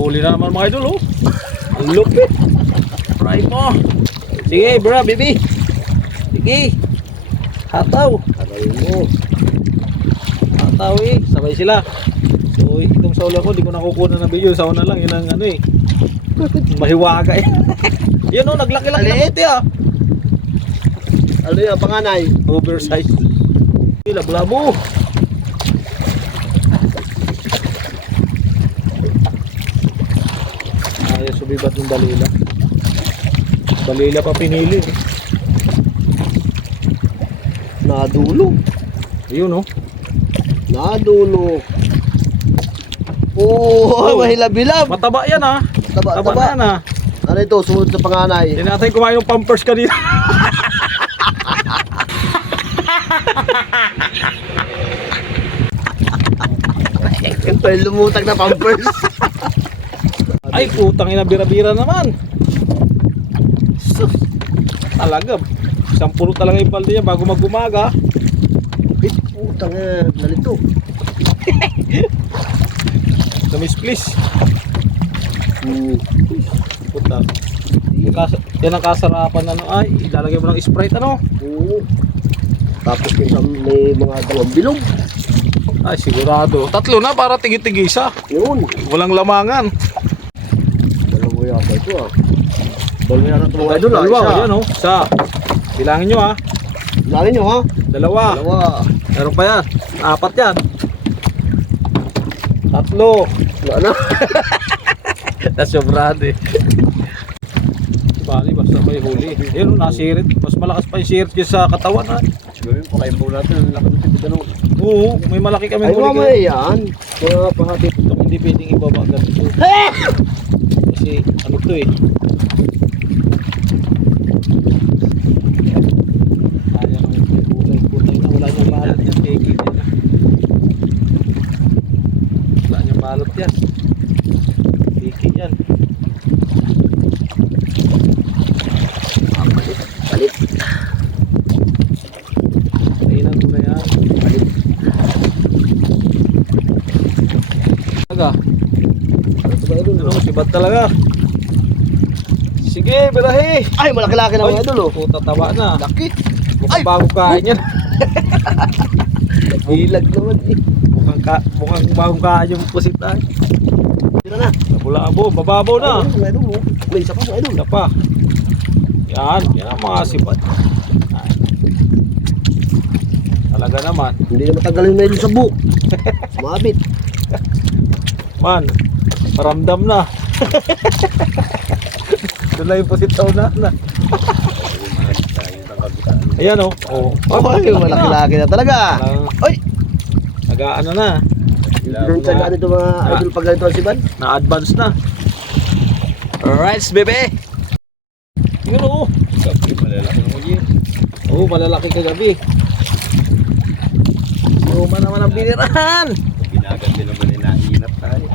Huli na naman mga idol, oh. Ang lupit. Try mo. Sige, bro, baby. Sige. Hataw. Tagayin mo. Hataw eh. Sabay sila. So, itong sa ula ko, di ko nakukuha ng video. Sa una lang, yun ang ano eh. Mahiwaga eh. Yan oh, naglaki-laki ng puti ah. Ano yan, panganay? Oversize. Labo-labo. Ayaw sumibat yung balila. Balila pa pinili eh. Nadulo. Ayun oh. Nadulo. Oh, mahilab-hilab. Mataba yan ah. Taba, Taba na yan ah. Ano ito, sumunod sa panganay? Hindi natin kumain ng pampers kanina. Ito yung lumutang na pampers. Ay putang ina, bira-bira naman. Sus. Talaga. Isang puno talaga yung balde niya bago mag-umaga. Putang nalito. Tamis please. Puta. Yan ang kasarapan na ay ilalagay mo ng Sprite ano. Oo. Tapos may mga dalawang bilog. Ay sigurado. Tatlo na para tigi-tigisa. Yun. Walang lamangan. Dalawa yata ito ah. Dalawa yata ito mga idol ah. Dalawa, Isa. yan oh. Isa. Bilangin nyo ha. Bilangin nyo ha. Dalawa. Dalawa. Meron pa yan. Apat yan. Tatlo. Wala na. Nasobrado eh. Bali, basta may huli. Yan o, nasirit. Mas malakas pa yung sirit kaysa sa katawan ha. Gawin pa kayo po natin. Ang laki ng tipitan mo. Oo, may malaki kami Ay, huli. mamaya yan. Mga panghatid. Ito hindi pwedeng ibaba ganito. Kasi ano to eh. Kaya naman yung kulay. Kulay na wala niyang balot yan. Peki din na. Wala niyang balot yan. Peki yan. Palit. Kainan mo na yan. Palit. Talaga. Ano, sibat talaga. Sige, birahe. Ay, malaki-laki na mga idol oh. Puta, taba na. Laki. Mukhang bago kain yan. Ilag naman eh. Mukhang bagong kain yung pusit ay. Dito na. Labo-labo, bababaw na. Ay, mga idol oh. May isa pa mga idol. Wala pa. Yan, yan ang mga sibat. Ay. Talaga naman. Hindi na matagal yung idol sa buhok. Sumabit. Man, paramdam na. Doon lang yung pusit sa unahan na. Ayan o. Oh. Ay, malaki-laki na talaga. Ay! Nag-ano na. Doon sa ganito mga idol pag ganito ang siban. Na-advance na. Alright, bebe. Yun o. Gabi, malalaki naman yun. Oo, malalaki kagabi. Luma naman ang binirahan. Ginagat din naman yung nainap tayo.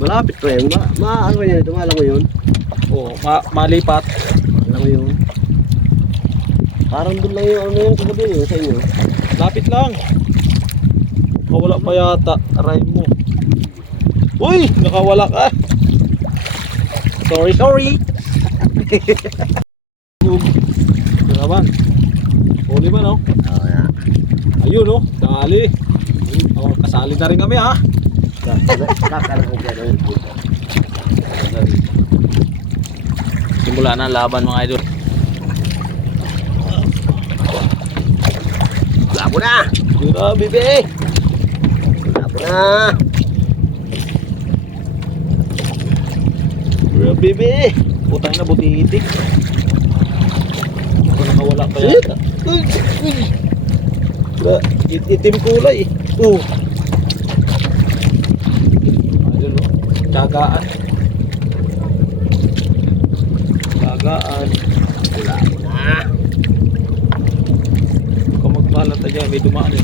Malapit pa yun. Ano yun ito? Malang mo yun? Oo, malipat. Malang mo yun. Parang doon lang yung ano yung kagabi yun sa inyo. Lapit lang. Nakawala pa yata. Aray mo. Uy! Nakawala ka. Sorry. Ito naman. Huli ba no? Oo na. Ayun no. Dali. Oh, kasali na rin kami ha. Kakalang ko dyan. Simula na ang laban mga idol. Labo na! Grabe be. Labo na! Grabe be. Putang na butitik. Ako nakawala pa yata. Itim kulay. Idol no. Tsagaan. Tsagaan. Labo na! Kung magpalat na dyan, may dumaan eh.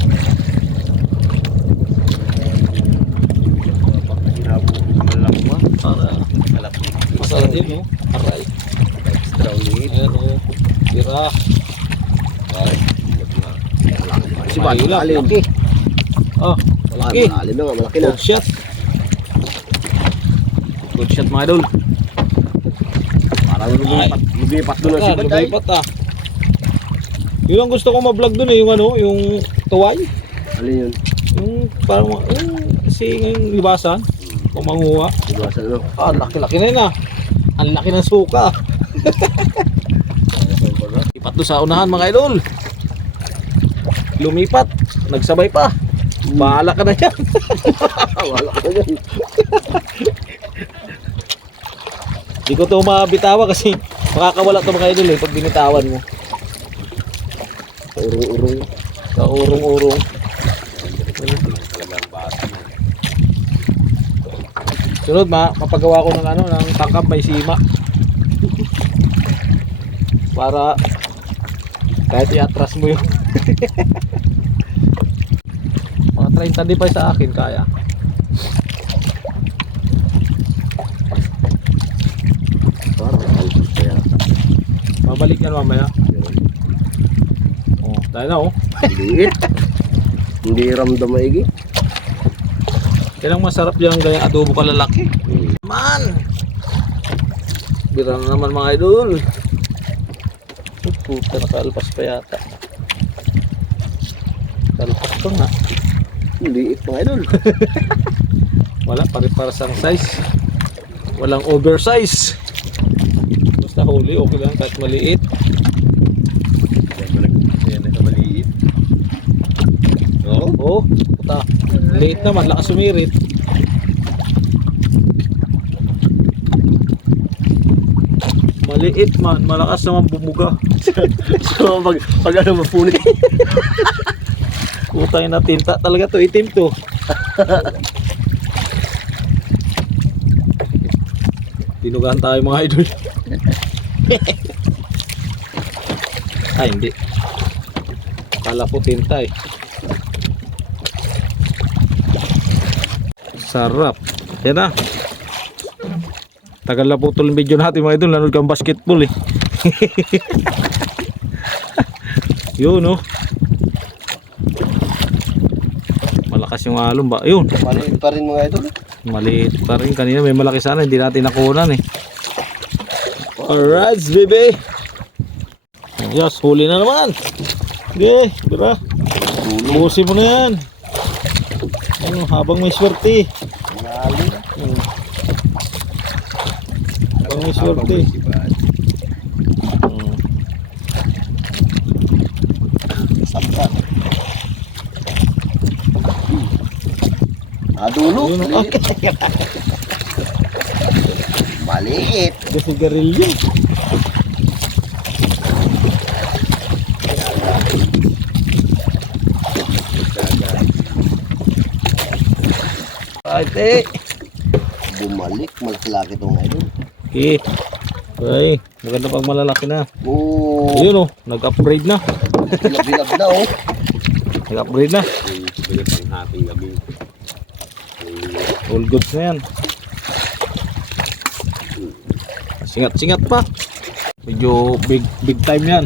Para masarap din no. Aray. Extra ulit. Ayan o. Tira. Si Bali, Ayun lang, malalim. laki. Oh, Wala, laki. malalim na nga, malaki na. Good shot. Good shot mga idol. Parang lumipat doon ang sibad ay. Lumipat ah. Yun ang gusto ko ma-vlog dun eh, yung ano, yung tuway. Alin yun? Yung parang, kasi ngayong libasan, kung manguha. Iwasan ano? Ah, laki-laki na yun ah. Ang laki ng suka. Lipat doon sa unahan mga idol. Lumipat, nagsabay pa. Bahala ka na yan. Wala ka dyan. Di ko ito mabitawa kasi makakawala ito mga idol eh pag binitawan mo. Urong-urong. Kaurong-urong. Sunod mapagawa ko ng ano, ng tangkap may sima. Para kahit i-atras mo yun. Mga 30 di pa sa akin kaya. Parang alpos kaya. Mabalik yan mamaya. Oh, tayo na oh. Liit. Hindi ramdam maigi. Kailang masarap yung ganyang adobo kalalaki. Man! Bira na naman mga idol. Puta, nakalpas pa yata. Kalpas ko nga. Liit mga idol. Wala, pare-parasang size. Walang oversize. Basta huli, okay lang kahit maliit. Yan na maliit. Oo. Oh, puta. Maliit naman, lakas sumirit. Maliit man, malakas naman bumuga. So pag ano mapunit. Utang na tinta talaga to, itim to. Tinugahan tayo mga idol. Ay hindi. Kala ko tinta eh. Sarap. Yan na. Tagal na po ito yung video natin mga idol. Nanood kang basketball eh. Yun oh. Malakas yung alon ba? Ayun. Maliit pa rin mga idol. Maliit pa rin. Kanina may malaki sana. Hindi natin nakunan eh. Alright baby. Yes, huli na naman. Okay, bira. Busin mo na yan. Ano, habang may swerte. Habang may swerte. Sakta. Dulo. Ayun, oh. Maliit. Kasi garilyo. Ate. Bumalik. Malaki-laki itong idol. Okay. Okay. Maganda pag malalaki na. Oo. Ayun oh. Nag-upgrade na. Bilab-bilab na oh. Nag-upgrade na. Pwede pang hating gabi. All goods na yan. Singat-singat pa. Medyo big time yan.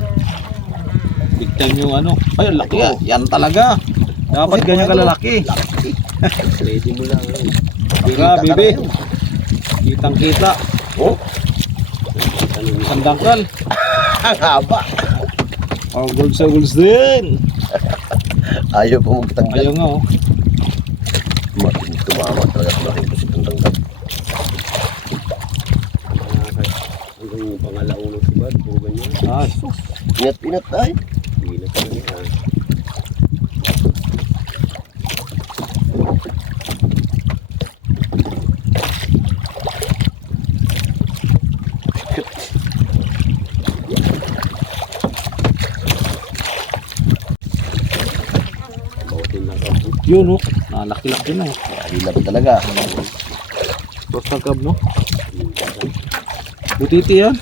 Big time yung ano. Ay, laki ah. Yan talaga. Dapat ganyan kalalaki. Ready mo lang. Tira, bibi. Kitang kita. Oh. Sandangkal. Ang haba. Oh, gold sa gold din. Ayaw pa magtanggal. Ayaw nga oh. Tumama talaga sa laking pusit ng tanggal. Hanggang yung pangalaunang sibad, puro ganyan. Ah, sus. Inat-inat tayo. Inat ka niya. Yun oh. Nalaki-laki na oh. Hilap talaga. Pagkagab no. Butiti yan.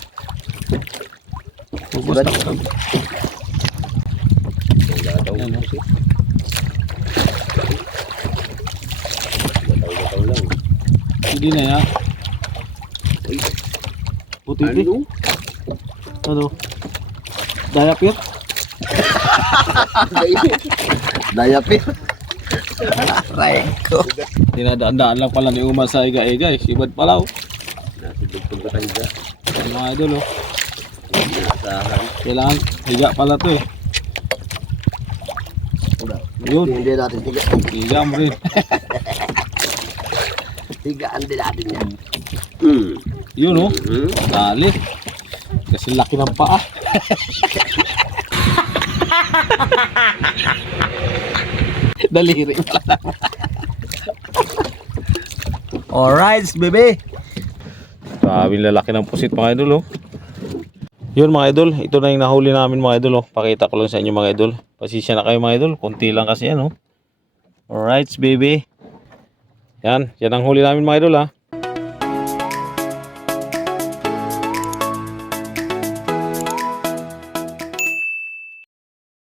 Sibad. Ano? Gataw lang. Hindi na yan. Butiti. Ano? Dayapir? Dayapir. Right. Dinadaan-daan lang pala ni Uma sa iga-iga eh. Sibad pala oh. Nasa dugtong ka tayo. Yan mga idol oh. Inasahan. Kailangan higa pala to eh. Yun. Hindi natin tiga. Higa mo rin. Tigaan din natin yan. Yun oh. Dali. Kasi laki ng paa. Daliri pala. Alright, baby. Grabe lalaki ng pusit mga idol oh. Yun mga idol, ito na yung nahuli namin mga idol oh. Pakita ko lang sa inyo mga idol. Pasisya na kayo mga idol, konti lang kasi yan oh. Alright baby. Yan ang huli namin mga idol ha.